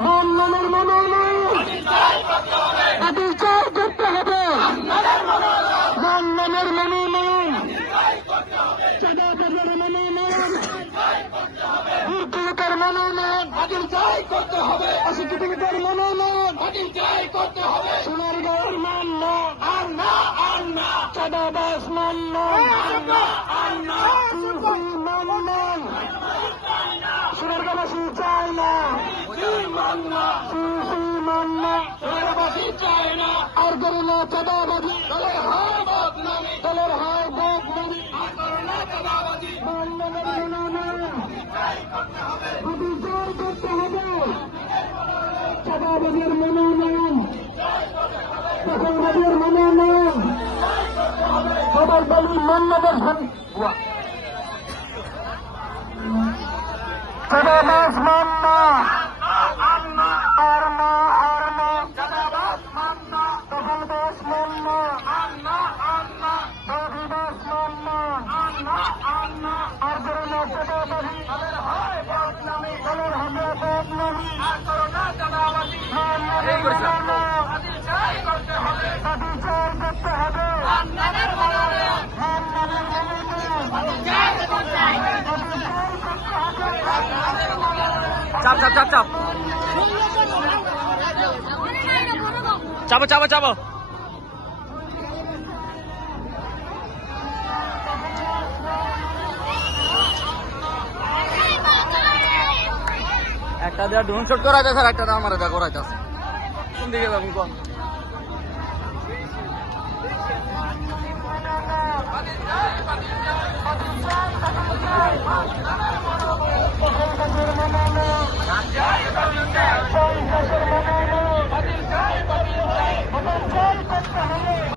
মাননামের মনোনয়ন আদিল চাই করতে হবে। মাননামের মনোনয়ন, চাঁদাবাজের মনোনয়ন, দুর্নীতির মনোনয়ন আদিল চাই করতে হবে। অশিক্ষিতদের মনোনয়ন আদিল চাই করতে হবে। সোনারগাঁওয়ের মান্য আর না আর না, চাঁদাবাজ মান্য আর না আর না, মান্য সোনারগাঁওবাসী চায় না, মান্য সোনারগাঁওবাসী চায় না। আর করে না চাঁদাবাজি, দলের হয় বদনামি, দলের হয় বদনামি, আর করে না চাঁদাবাজি। মান্যদের মনোনয়ন আদিল চাই করতে হবে। চাঁদাবাজের মনোনয়ন, দখলবাজের মনোনয়ন, সবার বলি মান্যদের চাঁদাবাজ মান্য আর না আর না, চাঁদাবাজ মান্য, দখলবাজ মান্য আর না আর না, দখলবাজ মান্য আর না আর না, আর করে না চাঁদাবাজি, দলের হয় বদনামি, দলের হবে বদনামি, আর করে না চাঁদাবাজি। মান্যদের মনোনয়ন আদিল চাই করতে হবে। আদিল চাই করতে হবে। মান্যদের মনোনয়ন, মান্যদের মনোনয়ন আদিল চাই করতে হবে। আদিল চাই করতে হবে। চাপ চাপ চাপ চাপ চাপো চাপো চাপো। একটা দেওয়া ড্রোন শট করাইতে স্যার, একটা দেওয়া আমার দেখা করাইতে আছে। কোন দিকে যাবেন কোন? দখলবাজের মনোনয়ন